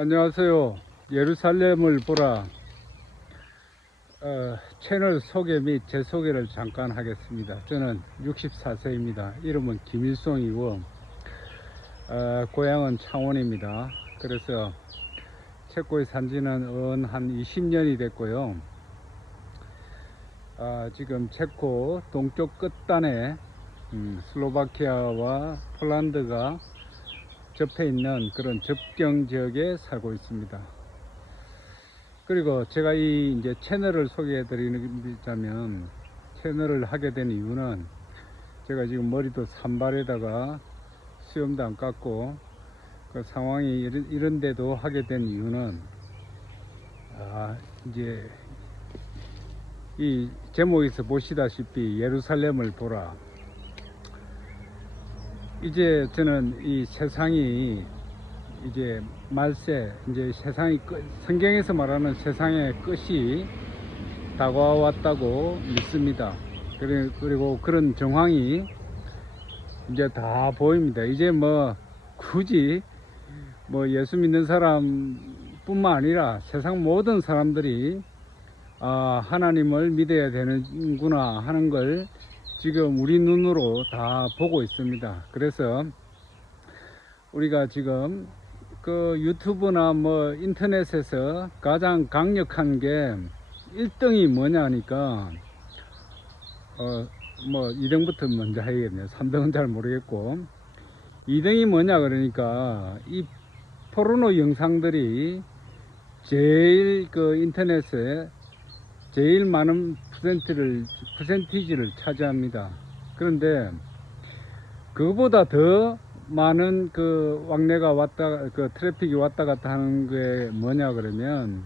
안녕하세요. 예루살렘을 보라 채널 소개 및 제 소개를 잠깐 하겠습니다. 저는 64세입니다. 이름은 김일송이고 고향은 창원입니다. 그래서 체코에 산 지는 한 20년이 됐고요. 지금 체코 동쪽 끝단에 슬로바키아와 폴란드가 접해 있는 그런 접경 지역에 살고 있습니다. 그리고 제가 이제 채널을 소개해 드리자면, 채널을 하게 된 이유는 제가 지금 머리도 산발에다가 수염도 안 깎고 그 상황이 이런데도 하게 된 이유는 이제 이 제목에서 보시다시피 예루살렘을 보라. 이제 저는 이 세상이 이제 말세, 이제 세상이 성경에서 말하는 세상의 끝이 다가왔다고 믿습니다. 그리고 그런 정황이 이제 다 보입니다. 이제 뭐 굳이 뭐 예수 믿는 사람뿐만 아니라 세상 모든 사람들이 하나님을 믿어야 되는구나 하는 걸 지금 우리 눈으로 다 보고 있습니다. 그래서 우리가 지금 그 유튜브나 뭐 인터넷에서 가장 강력한 게 1등이 뭐냐 하니까 뭐 2등부터 먼저 해야겠네요. 3등은 잘 모르겠고 2등이 뭐냐 그러니까 이 포르노 영상들이 제일 그 인터넷에 제일 많은 퍼센티지를 차지합니다. 그런데 그거보다 더 많은 그 왕래가 그 트래픽이 왔다 갔다 하는 게 뭐냐 그러면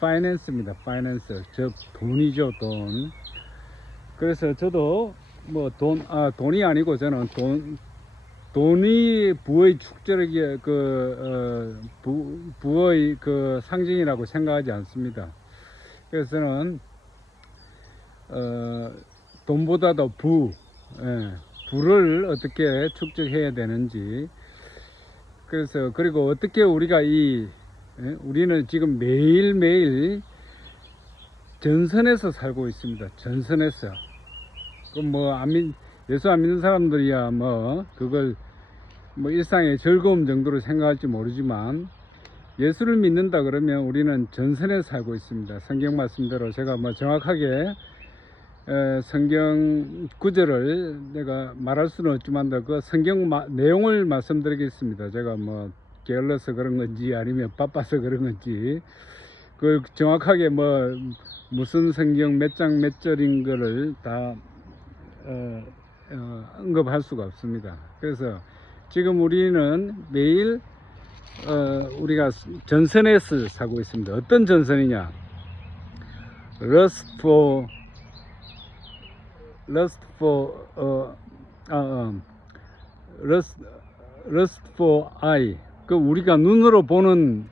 파이낸스입니다. 파이낸스, 즉 돈이죠, 돈. 그래서 저도 뭐 돈이 아니고 저는 돈이 부의 축적의 부의 그 상징이라고 생각하지 않습니다. 그래서 저는 돈보다도 부를 어떻게 축적해야 되는지, 그리고 어떻게 우리가 우리는 지금 매일매일 전선에서 살고 있습니다. 전선에서. 예수 안 믿는 사람들이야 뭐 그걸 뭐 일상의 즐거움 정도로 생각할지 모르지만, 예수를 믿는다 그러면 우리는 전선에 살고 있습니다. 성경 말씀대로 제가 뭐 정확하게 성경 구절을 내가 말할 수는 없지만 그 성경 내용을 말씀드리겠습니다. 제가 뭐 게을러서 그런 건지 아니면 바빠서 그런 건지 그 정확하게 뭐 무슨 성경 몇 장 몇 절인 거를 다 언급할 수가 없습니다. 그래서 지금 우리는 매일 우리가 전선에서 살고 있습니다. 어떤 전선이냐? Lust for eye. 그 우리가 눈으로 보는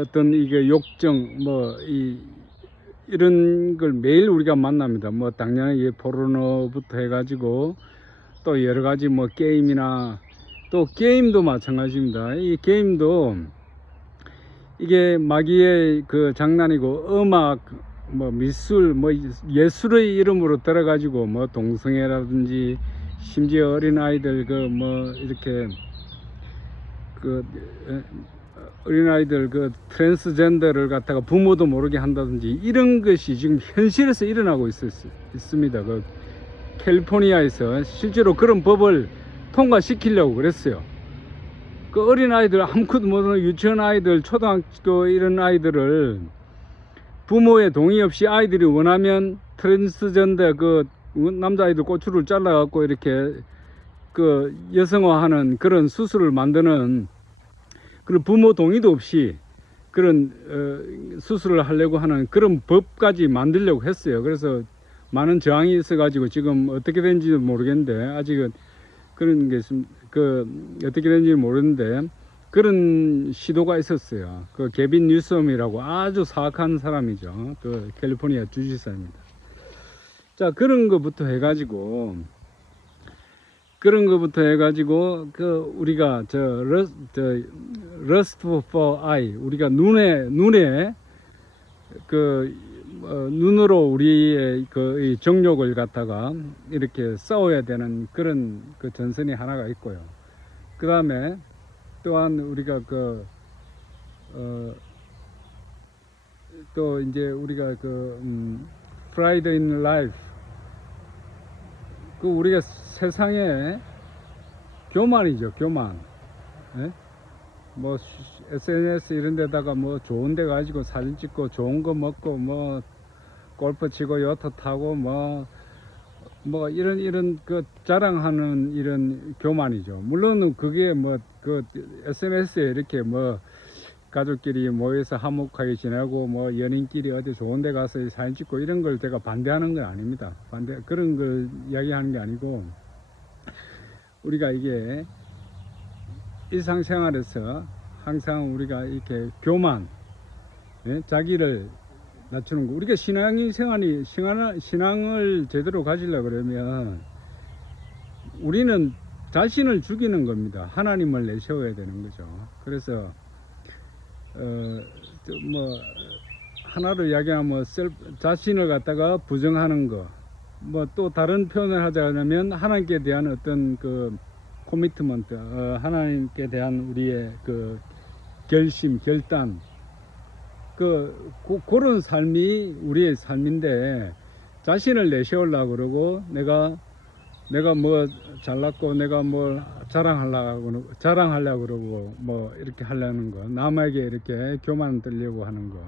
어떤 이게 욕정, 뭐 이런 걸 매일 우리가 만납니다. 뭐 당연히 포르노부터 해가지고 또 여러 가지 뭐 게임이나, 또 게임도 마찬가지입니다. 이 게임도 이게 마귀의 그 장난이고, 음악, 뭐 미술, 뭐 예술의 이름으로 들어가지고 뭐 동성애라든지, 심지어 어린 아이들 이렇게 어린 아이들 트랜스젠더를 갖다가 부모도 모르게 한다든지, 이런 것이 지금 현실에서 일어나고 있습니다. 캘리포니아에서 실제로 그런 법을 통과시키려고 그랬어요. 그 어린 아이들, 아무것도 모르는 유치원 아이들, 초등학교 이런 아이들을 부모의 동의 없이 아이들이 원하면 트랜스젠더 남자아이들 꼬추를 잘라갖고 이렇게 여성화하는 그런 수술을 만드는, 그런 부모 동의도 없이 그런 수술을 하려고 하는 그런 법까지 만들려고 했어요. 그래서 많은 저항이 있어가지고 지금 어떻게 된지도 모르겠는데, 아직은 그런 게 어떻게 된지 모르는데 그런 시도가 있었어요. 개빈 뉴섬이라고 아주 사악한 사람이죠. 캘리포니아 주지사입니다. 자, 그런 것부터 해가지고 그런 거부터 해가지고 그 우리가 Lust for eye, 우리가 눈에 그 눈으로 우리의 그 정욕을 갖다가 이렇게 싸워야 되는 그런 그 전선이 하나가 있고요. 그 다음에 또한 우리가 또 이제 우리가 Pride in Life, 그 우리가 세상에 교만이죠, 교만. 예? 뭐 SNS 이런 데다가 뭐 좋은 데 가지고 사진 찍고 좋은 거 먹고 뭐 골프 치고 요트 타고 뭐 이런 그 자랑하는 이런 교만이죠. 물론 그게 뭐 그 SNS에 이렇게 뭐 가족끼리 모여서 화목하게 지내고 뭐 연인끼리 어디 좋은 데 가서 사진 찍고 이런 걸 제가 반대하는 건 아닙니다. 그런 걸 이야기하는 게 아니고, 우리가 이게 일상생활에서 항상 우리가 이렇게 교만, 예? 자기를 낮추는 거. 우리가 신앙을 제대로 가지려고 그러면 우리는 자신을 죽이는 겁니다. 하나님을 내세워야 되는 거죠. 그래서 뭐 하나로 이야기하면 자신을 갖다가 부정하는 거, 뭐 또 다른 표현을 하자면 하나님께 대한 어떤 그 코미트먼트, 하나님께 대한 우리의 그 결심, 결단, 그런 삶이 우리의 삶인데, 자신을 내세우려고 그러고 내가 뭐 잘났고 내가 뭘 자랑하려고 그러고 뭐 이렇게 하려는 거, 남에게 이렇게 교만 들려고 하는 거,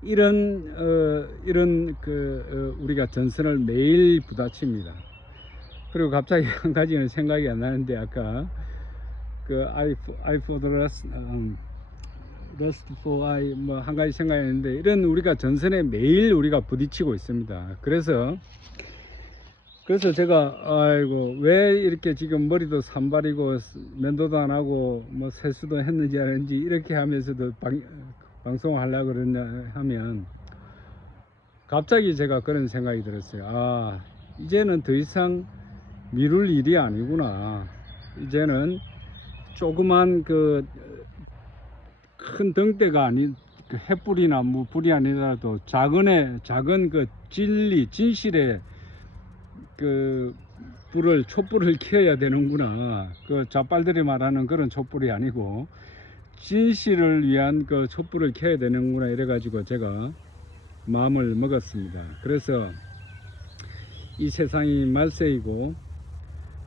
이런 우리가 전선을 매일 부딪힙니다. 그리고 갑자기 한 가지는 생각이 안 나는데, 아까 I for the Lust for eye 뭐 한 가지 생각했는데, 이런 우리가 전선에 매일 우리가 부딪히고 있습니다. 그래서 제가 아이고 왜 이렇게 지금 머리도 산발이고 면도도 안 하고 뭐 세수도 했는지 안 했는지 이렇게 하면서도 방송을 하려고 그러냐 하면, 갑자기 제가 그런 생각이 들었어요. 이제는 더 이상 미룰 일이 아니구나. 이제는 조그만 큰 등대가 아닌 횃불이나 뭐 불이 아니더라도 작은 그 진실의 촛불을 켜야 되는구나. 좌빨들이 말하는 그런 촛불이 아니고 진실을 위한 촛불을 켜야 되는구나. 이래가지고 제가 마음을 먹었습니다. 그래서 이 세상이 말세이고,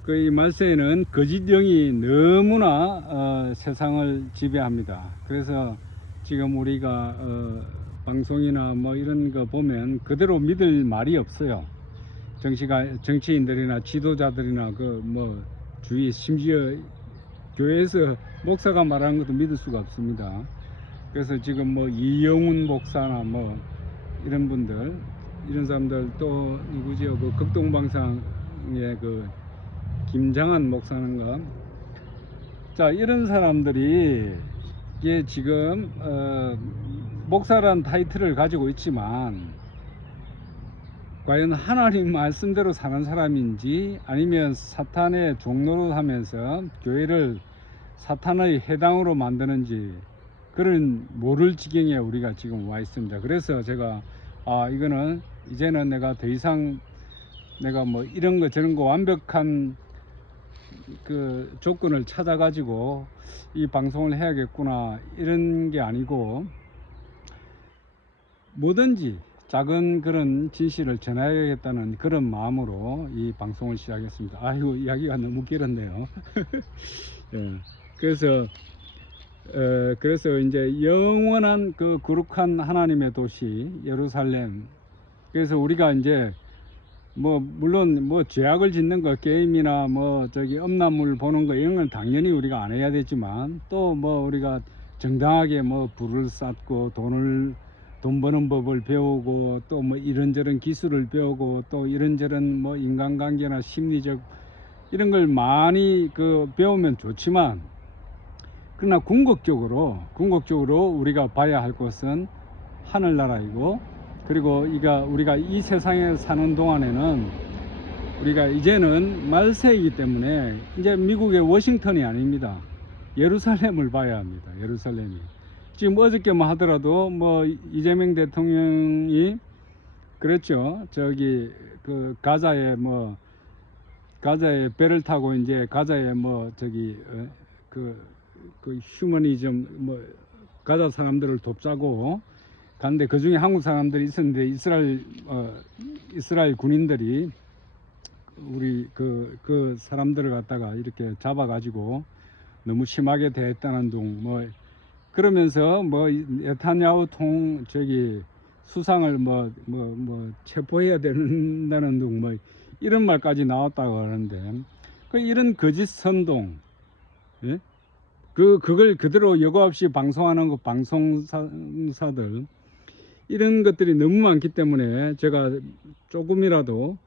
이 말세에는 거짓 영이 너무나 세상을 지배합니다. 그래서 지금 우리가 방송이나 뭐 이런 거 보면 그대로 믿을 말이 없어요. 정치인들이나 지도자들이나 뭐 주위, 심지어 교회에서 목사가 말하는 것도 믿을 수가 없습니다. 그래서 지금 뭐 이영훈 목사나 뭐 이런 분들, 이런 사람들, 또 누구지요? 극동방상의 김장한 목사인가? 자, 이런 사람들이 이게 지금 목사란 타이틀을 가지고 있지만, 과연 하나님 말씀대로 사는 사람인지 아니면 사탄의 종로로 하면서 교회를 사탄의 해당으로 만드는지, 그런 모를 지경에 우리가 지금 와 있습니다. 그래서 제가 이제는 내가 더 이상 내가 뭐 이런 거 저런 거 완벽한 조건을 찾아 가지고 이 방송을 해야겠구나, 이런 게 아니고, 뭐든지 작은 그런 진실을 전해야겠다는 그런 마음으로 이 방송을 시작했습니다. 아이고, 이야기가 너무 길었네요. 예, 그래서 이제 영원한 거룩한 하나님의 도시 예루살렘. 그래서 우리가 이제 뭐 물론 뭐 죄악을 짓는 거, 게임이나 뭐 음란물 보는 거, 이런 건 당연히 우리가 안 해야 되지만, 또 뭐 우리가 정당하게 뭐 부를 쌓고 돈 버는 법을 배우고, 또 뭐 이런저런 기술을 배우고, 또 이런저런 뭐 인간관계나 심리적 이런 걸 많이 배우면 좋지만, 그러나 궁극적으로 우리가 봐야 할 것은 하늘나라이고, 그리고 우리가 이 세상에 사는 동안에는 우리가 이제는 말세이기 때문에 이제 미국의 워싱턴이 아닙니다. 예루살렘을 봐야 합니다. 예루살렘이. 지금 어저께만 하더라도 뭐 이재명 대통령이 그랬죠. 저기 그 가자에 배를 타고 이제 가자에 그 휴머니즘 가자 사람들을 돕자고 갔는데 그 중에 한국 사람들이 있었는데 이스라엘 군인들이 우리 그 사람들을 갖다가 이렇게 잡아가지고 너무 심하게 대했다는 둥 그러면서 네타냐후 수상을 체포해야 된다는 둥 이런 말까지 나왔다고 하는데 이런 거짓 선동, 예? 그걸 그대로 여과 없이 방송하는 방송사들 이런 것들이 너무 많기 때문에 제가 조금이라도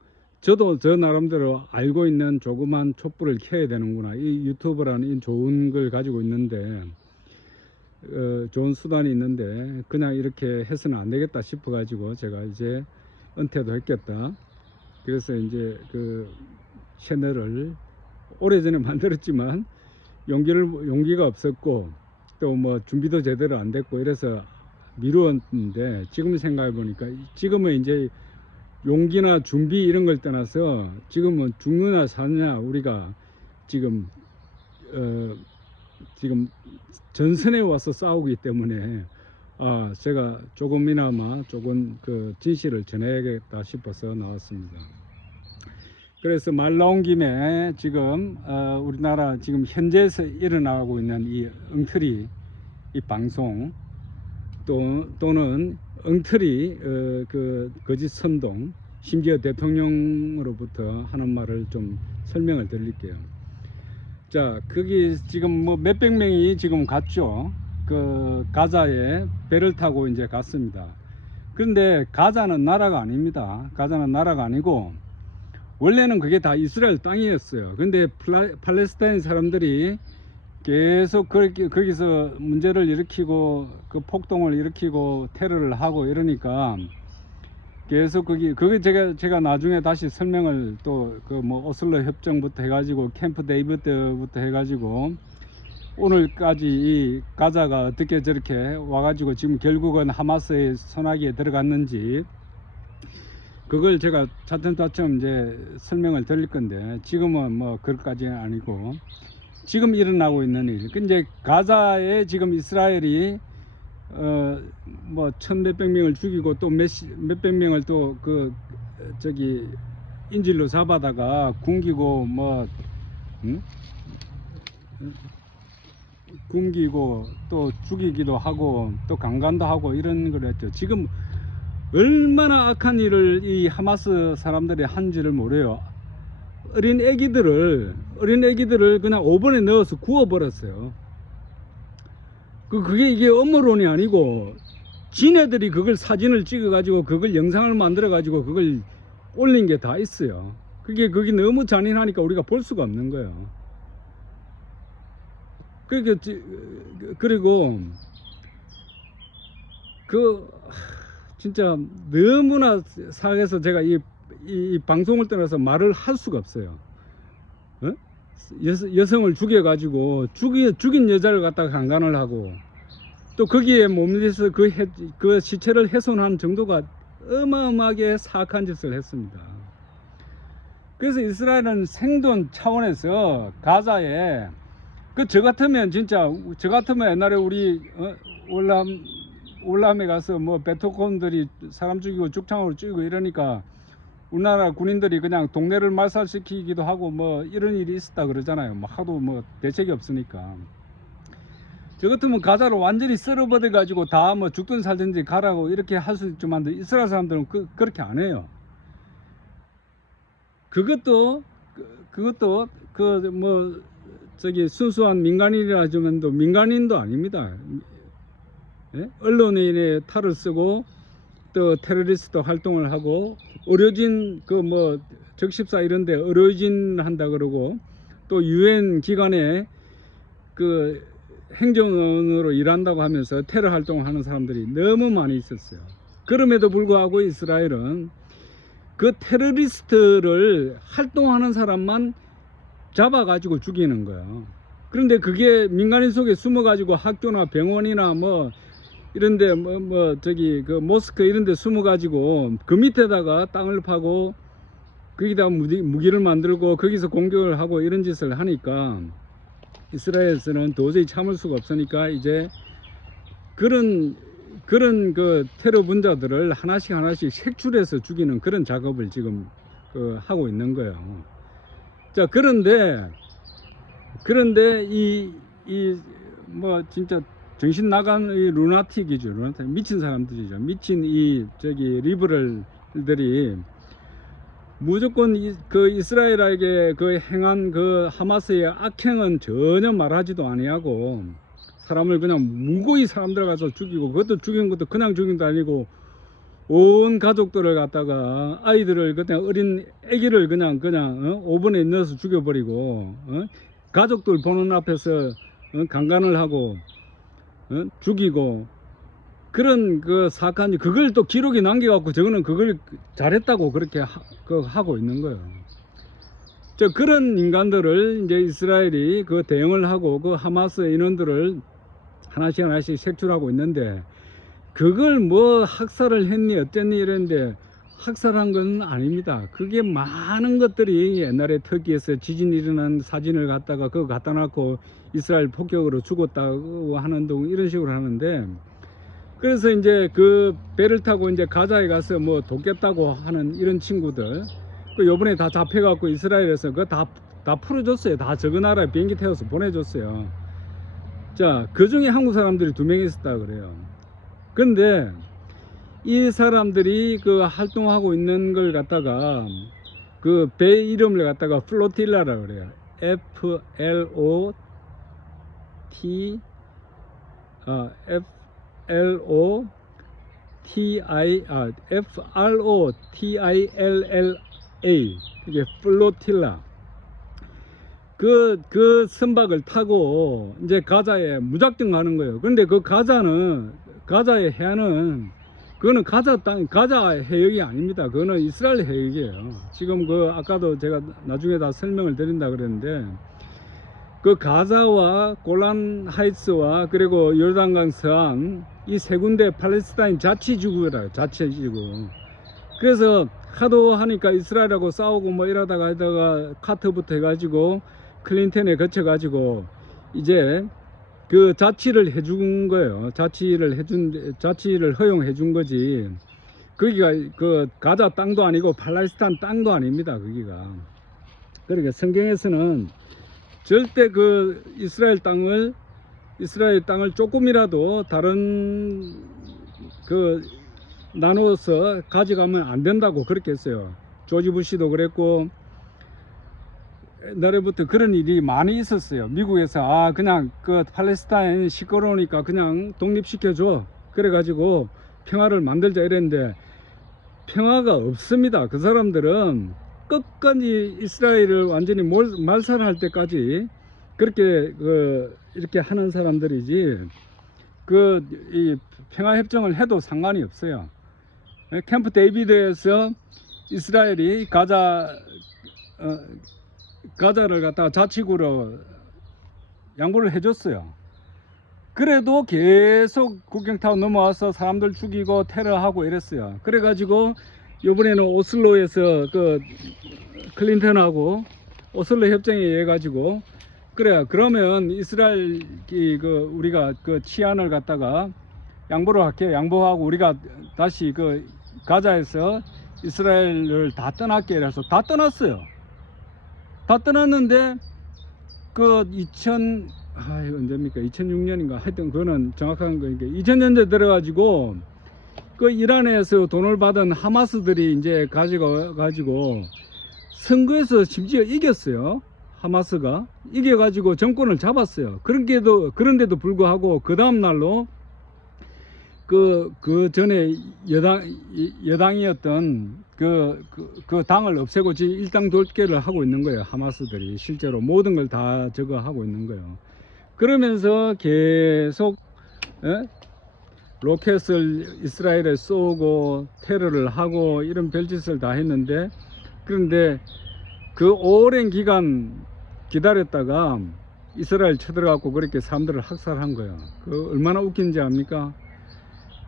저도 저 나름대로 알고 있는 조그만 촛불을 켜야 되는구나. 이 유튜브라는 이 좋은 걸 가지고 있는데 좋은 수단이 있는데 그냥 이렇게 해서는 안 되겠다 싶어 가지고 제가 이제 은퇴도 했겠다. 그래서 이제 그 채널을 오래전에 만들었지만 용기가 없었고 또 준비도 제대로 안 됐고 이래서 미루었는데 지금 생각해 보니까 지금은 이제 용기나 준비 이런 걸 떠나서 지금은 죽느냐 사느냐 우리가 지금 전선에 와서 싸우기 때문에 제가 조금 그 진실을 전해야겠다 싶어서 나왔습니다. 그래서 말 나온 김에 지금 우리나라 지금 현재에서 일어나고 있는 이 엉터리 이 방송 또는 엉터리 그 거짓 선동 심지어 대통령으로부터 하는 말을 좀 설명을 드릴게요. 자, 거기 지금 몇백 명이 지금 갔죠. 그 가자에 배를 타고 이제 갔습니다. 그런데 가자는 나라가 아닙니다. 가자는 나라가 아니고 원래는 그게 다 이스라엘 땅이었어요. 근데 팔레스타인 사람들이 계속 거기서 문제를 일으키고 그 폭동을 일으키고 테러를 하고 이러니까 계속 그게 제가 나중에 다시 설명을 또 오슬로 협정부터 해가지고 캠프 데이비드부터 해가지고 오늘까지 이 가자가 어떻게 저렇게 와가지고 지금 결국은 하마스의 손아귀에 들어갔는지 그걸 제가 차츰차츰 이제 설명을 드릴 건데 지금은 그것까지는 아니고 지금 일어나고 있는 일. 근데 가자에 지금 이스라엘이 천몇백 명을 죽이고 또 몇백 명을 또 인질로 잡아다가 굶기고 굶기고 또 죽이기도 하고 또 강간도 하고 이런 걸 했죠. 지금 얼마나 악한 일을 이 하마스 사람들이 한지를 모르요. 어린 애기들을 그냥 오븐에 넣어서 구워버렸어요. 그게 이게 음모론이 아니고 지네들이 그걸 사진을 찍어 가지고 그걸 영상을 만들어 가지고 그걸 올린 게 다 있어요. 그게 너무 잔인하니까 우리가 볼 수가 없는 거예요. 그리고 진짜 너무나 사해서 제가 이 방송을 떠나서 말을 할 수가 없어요. 여성을 죽여가지고 죽인 여자를 갖다가 강간을 하고 또 거기에 몸에서 그 시체를 훼손한 정도가 어마어마하게 사악한 짓을 했습니다. 그래서 이스라엘은 생존 차원에서 가자에 저 같으면 옛날에 우리 월남에 가서 베토콘들이 사람 죽이고 죽창으로 죽이고 이러니까 우리나라 군인들이 그냥 동네를 말살시키기도 하고 이런 일이 있었다 그러잖아요. 하도 대책이 없으니까. 저 같으면 가자를 완전히 썰어버려 가지고 다 죽든 살든지 가라고 이렇게 할 수 있지만 이스라엘 사람들은 그렇게 안 해요. 그것도 순수한 민간인이라 하지만 민간인도 아닙니다. 예? 언론인의 탈을 쓰고 또 테러리스트 활동을 하고 의료진 적십사 이런데 의료진 한다 그러고 또 유엔 기관에 행정원으로 일한다고 하면서 테러 활동을 하는 사람들이 너무 많이 있었어요. 그럼에도 불구하고 이스라엘은 그 테러리스트를 활동하는 사람만 잡아가지고 죽이는 거예요. 그런데 그게 민간인 속에 숨어가지고 학교나 병원이나 뭐 이런데 저기 그 모스크 이런데 숨어가지고 그 밑에다가 땅을 파고 거기다 무기를 만들고 거기서 공격을 하고 이런 짓을 하니까 이스라엘에서는 도저히 참을 수가 없으니까 이제 그런 그 테러 분자들을 하나씩 색출해서 죽이는 그런 작업을 지금 하고 있는 거예요. 자, 그런데 이 뭐 진짜 정신 나간 이 루나틱이죠. 루나틱 미친 사람들이죠. 미친 이 저기 리버럴들이 무조건 그 이스라엘에게 그 행한 그 하마스의 악행은 전혀 말하지도 아니하고 사람을 그냥 무고히 사람들 가서 죽이고, 그것도 죽인 것도 그냥 죽인 것도 아니고 온 가족들을 갖다가 아이들을 그냥 어린 아기를 그냥 오븐에 넣어서 죽여버리고 가족들 보는 앞에서 강간을 하고 죽이고 그런 그 사건이 그걸 또 기록에 남겨갖고 저거는 그걸 잘했다고 그렇게 하고 있는 거예요. 그런 인간들을 이제 이스라엘이 그 대응을 하고 그 하마스 인원들을 하나씩 색출하고 있는데 그걸 뭐 학살을 했니 어쨌니 이랬는데 학살한 건 아닙니다. 그게 많은 것들이 옛날에 터키에서 지진 일어난 사진을 갖다가 그거 갖다 놔고 이스라엘 폭격으로 죽었다고 하는 등 이런 식으로 하는데, 그래서 이제 그 배를 타고 이제 가자에 가서 뭐 돕겠다고 하는 이런 친구들 그 요번에 다 잡혀갖고 이스라엘에서 그거 다 풀어줬어요. 다 저거 나라에 비행기 태워서 보내줬어요. 자, 그 중에 한국 사람들이 2명 있었다 그래요. 근데 이 사람들이 그 활동하고 있는 걸 갖다가 그 배 이름을 갖다가 플로틸라라 그래요. FLOTILLA 이게 플로틸라. 그 선박을 타고 이제 가자에 무작정 가는 거예요. 그런데 그 가자의 해안은 그거는 가자 해역이 아닙니다. 그거는 이스라엘 해역이에요. 지금 아까도 제가 나중에 다 설명을 드린다 그랬는데 그 가자와 골란 하이츠와 그리고 요르단강 서안 이 세 군데 팔레스타인 자치지구라, 자치지구. 그래서 하도 하니까 이스라엘하고 싸우고 뭐 이러다가 카트부터 해가지고 클린턴에 거쳐가지고 이제 그 자치를 해준 거예요. 자치를 허용해 준 거지. 거기가 그 가자 땅도 아니고 팔레스타인 땅도 아닙니다. 거기가. 그러니까 성경에서는 절대 그 이스라엘 땅을 조금이라도 다른 나눠서 가져가면 안 된다고 그렇게 했어요. 조지 부시도 그랬고 옛날부터 그런 일이 많이 있었어요. 미국에서 그냥 그 팔레스타인 시끄러우니까 그냥 독립시켜줘 그래가지고 평화를 만들자 이랬는데 평화가 없습니다. 그 사람들은 끝까지 이스라엘을 완전히 말살할 때까지 그렇게 이렇게 하는 사람들이지 이 평화협정을 해도 상관이 없어요. 캠프 데이비드에서 이스라엘이 가자를 갖다가 자치구로 양보를 해줬어요. 그래도 계속 국경 타고 넘어와서 사람들 죽이고 테러하고 이랬어요. 그래가지고 이번에는 오슬로에서 클린턴하고 오슬로 협정에 의해 가지고 그러면 이스라엘이 우리가 치안을 갖다가 양보를 할게요. 양보하고 우리가 다시 가자에서 이스라엘을 다 떠날게 이래서 다 떠났어요. 다 떠났는데 언제입니까? 2006년인가? 하여튼 그거는 정확한 거니까 2000년대 들어가지고 이란에서 돈을 받은 하마스들이 이제 가지고 선거에서 심지어 이겼어요. 하마스가 이겨가지고 정권을 잡았어요. 그런데도 불구하고 그 다음 날로 그 전에 여당이었던 그 당을 없애고 지금 일당 돌개를 하고 있는 거예요. 하마스들이 실제로 모든 걸 다 저거 하고 있는 거예요. 그러면서 계속 로켓을 이스라엘에 쏘고 테러를 하고 이런 별짓을 다 했는데, 그런데 그 오랜 기간 기다렸다가 이스라엘 쳐들어갖고 그렇게 사람들을 학살한 거예요. 그 얼마나 웃긴지 압니까?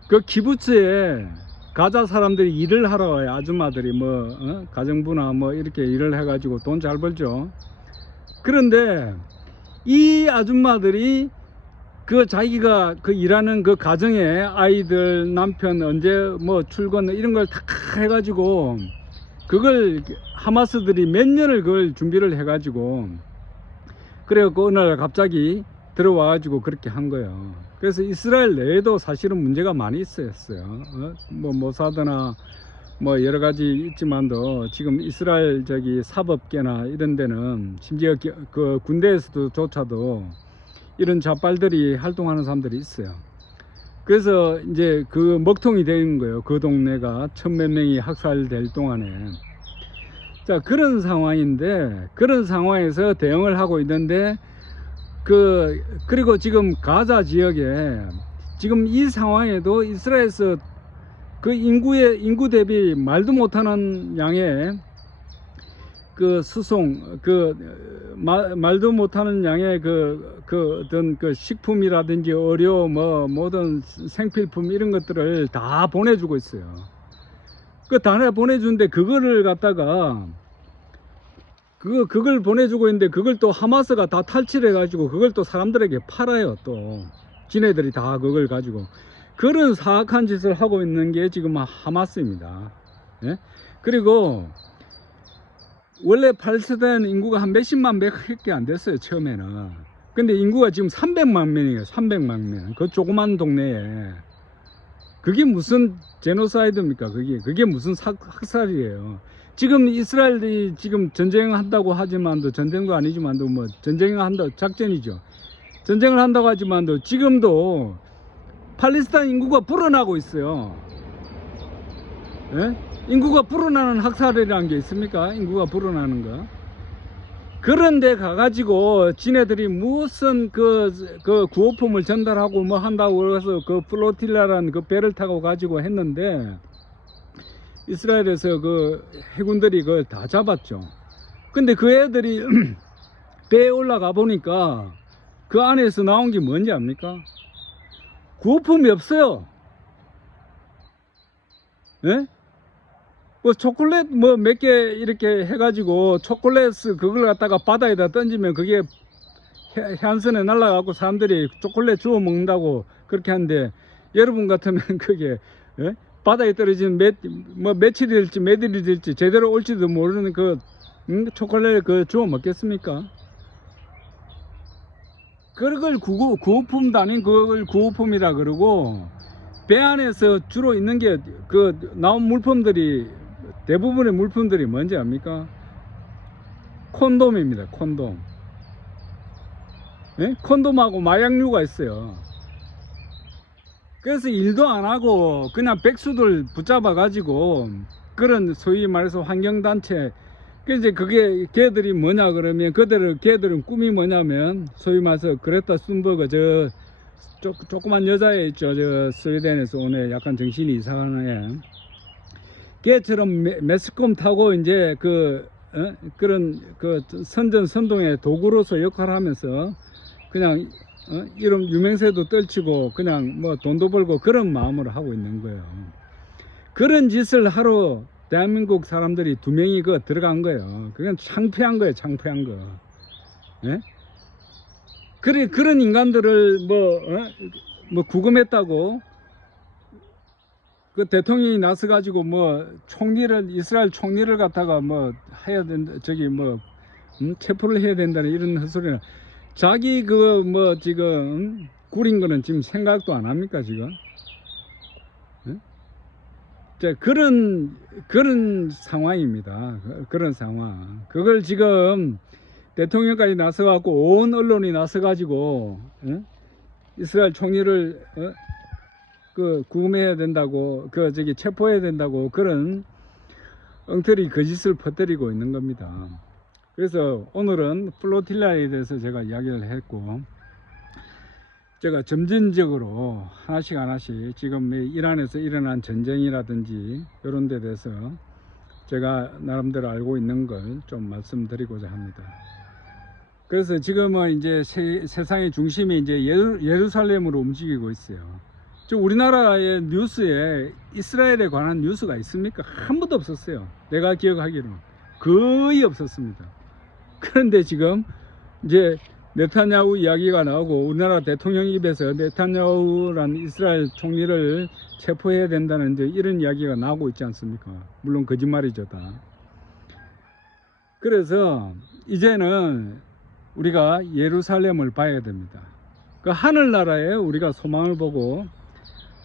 그 키부츠에 가자 사람들이 일을 하러 와요. 아줌마들이 가정부나 이렇게 일을 해가지고 돈 잘 벌죠. 그런데 이 아줌마들이 그 자기가 그 일하는 그 가정에 아이들, 남편 언제 출근 이런 걸 다 해가지고 그걸 하마스들이 몇 년을 그걸 준비를 해가지고 그래갖고 어느 날 갑자기 들어와가지고 그렇게 한 거예요. 그래서 이스라엘 내에도 사실은 문제가 많이 있었어요. 모사드나 여러 가지 있지만도 지금 이스라엘 사법계나 이런 데는 심지어 그 군대에서도 이런 좌빨들이 활동하는 사람들이 있어요. 그래서 이제 그 먹통이 되는 거예요. 그 동네가 천몇 명이 학살될 동안에. 자, 그런 상황인데, 그런 상황에서 대응을 하고 있는데, 그리고 지금 가자 지역에 지금 이 상황에도 이스라엘에서 그 인구 대비 말도 못하는 양의 그 수송, 말도 못하는 양의 어떤 그 식품이라든지 의료, 모든 생필품 이런 것들을 다 보내주고 있어요. 다 보내주는데 그거를 갖다가 그걸 보내주고 있는데 그걸 또 하마스가 다 탈취해 가지고 그걸 또 사람들에게 팔아요. 또 지네들이 다 그걸 가지고 그런 사악한 짓을 하고 있는 게 지금 하마스입니다. 예? 그리고 원래 팔레스타인 인구가 한 몇십만 명밖에 안 됐어요, 처음에는. 근데 인구가 지금 300만 명이에요. 300만 명. 그 조그만 동네에. 그게 무슨 제노사이드입니까? 그게 무슨 학살이에요. 지금 이스라엘이 지금 전쟁한다고 하지만도, 전쟁도 아니지만도 전쟁을 한다, 작전이죠. 전쟁을 한다고 하지만도 지금도 팔레스타인 인구가 불어나고 있어요. 예? 인구가 불어나는 학살이라는 게 있습니까? 인구가 불어나는 거. 그런데 가가지고 지네들이 무슨 그 구호품을 전달하고 한다고 그래서 그 플로틸라라는 그 배를 타고 가지고 했는데 이스라엘에서 그 해군들이 그걸 다 잡았죠. 근데 그 애들이 배에 올라가 보니까 그 안에서 나온 게 뭔지 압니까? 구호품이 없어요. 예? 초콜릿 몇 개 이렇게 해가지고 초콜릿 그걸 갖다가 바다에다 던지면 그게 해안선에 날아가고 사람들이 초콜릿 주워 먹는다고 그렇게 하는데 여러분 같으면 그게 예? 바다에 떨어지면 며칠이 될지 몇 일이 될지 제대로 올지도 모르는 초콜릿 주워 먹겠습니까? 그걸 구호품도 아닌 그걸 구호품이라 그러고 배 안에서 주로 있는 게 나온 물품들이 대부분의 물품들이 뭔지 압니까? 콘돔입니다. 콘돔. 예? 콘돔하고 마약류가 있어요. 그래서 일도 안 하고 그냥 백수들 붙잡아 가지고 그런 소위 말해서 환경단체 이제 그게 걔들이 뭐냐 그러면 걔들은 꿈이 뭐냐면 소위 말해서 그레타 툰버그 조그만 여자애 있죠. 스웨덴에서 오네 약간 정신이 이상한 애. 걔처럼 매스컴 타고 이제 그런 선전선동의 도구로서 역할을 하면서 그냥 이런 유명세도 떨치고 그냥 돈도 벌고 그런 마음으로 하고 있는 거예요. 그런 짓을 하러 대한민국 사람들이 2명이 들어간 거예요. 그건 창피한 거예요. 창피한 거. 예? 그런 인간들을 구금했다고 그 대통령이 나서 가지고 이스라엘 총리를 갖다가 해야 된다, 체포를 해야 된다는 이런 헛소리는 자기 지금 구린 거는 지금 생각도 안 합니까 지금? 예? 자, 그런 상황입니다. 그런 상황. 그걸 지금 대통령까지 나서 갖고 온 언론이 나서 가지고 이스라엘 총리를 구금해야 된다고 체포해야 된다고 그런 엉터리 거짓을 퍼뜨리고 있는 겁니다. 그래서 오늘은 플로틸라에 대해서 제가 이야기를 했고, 제가 점진적으로 하나씩 하나씩 지금 이 이란에서 일어난 전쟁이라든지 이런 데 대해서 제가 나름대로 알고 있는 걸 좀 말씀드리고자 합니다. 그래서 지금은 이제 세상의 중심이 이제 예루살렘으로 움직이고 있어요. 지금 우리나라의 뉴스에 이스라엘에 관한 뉴스가 있습니까? 한 번도 없었어요. 내가 기억하기로는 거의 없었습니다. 그런데 지금 이제 네타냐후 이야기가 나오고 우리나라 대통령 입에서 네타냐후라는 이스라엘 총리를 체포해야 된다는 이제 이런 이야기가 나오고 있지 않습니까? 물론 거짓말이죠 다. 그래서 이제는 우리가 예루살렘을 봐야 됩니다. 그 하늘나라에 우리가 소망을 보고,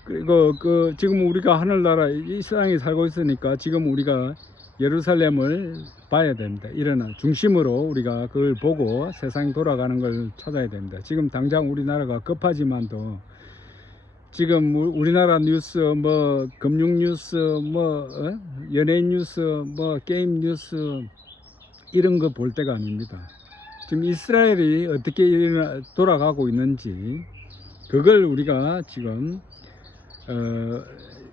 그리고 지금 우리가 하늘나라 이 세상에 살고 있으니까 지금 우리가 예루살렘을 봐야 됩니다. 일어나 중심으로 우리가 그걸 보고 세상이 돌아가는 걸 찾아야 됩니다. 지금 당장 우리나라가 급하지만도 지금 우리나라 뉴스 뭐 금융 뉴스 뭐 연예인 뉴스 뭐 게임 뉴스 이런 거 볼 때가 아닙니다. 지금 이스라엘이 어떻게 돌아가고 있는지 그걸 우리가 지금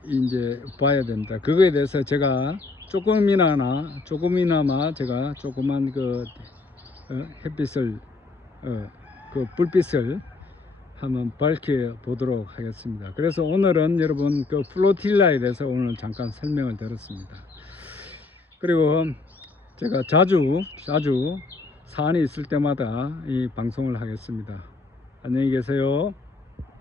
이제 봐야 됩니다. 그거에 대해서 제가 조금이나마 제가 조그만 햇빛을 그 불빛을 한번 밝혀 보도록 하겠습니다. 그래서 오늘은 여러분 그 플로틸라에 대해서 오늘 잠깐 설명을 드렸습니다. 그리고 제가 자주 사안이 있을 때마다 이 방송을 하겠습니다. 안녕히 계세요.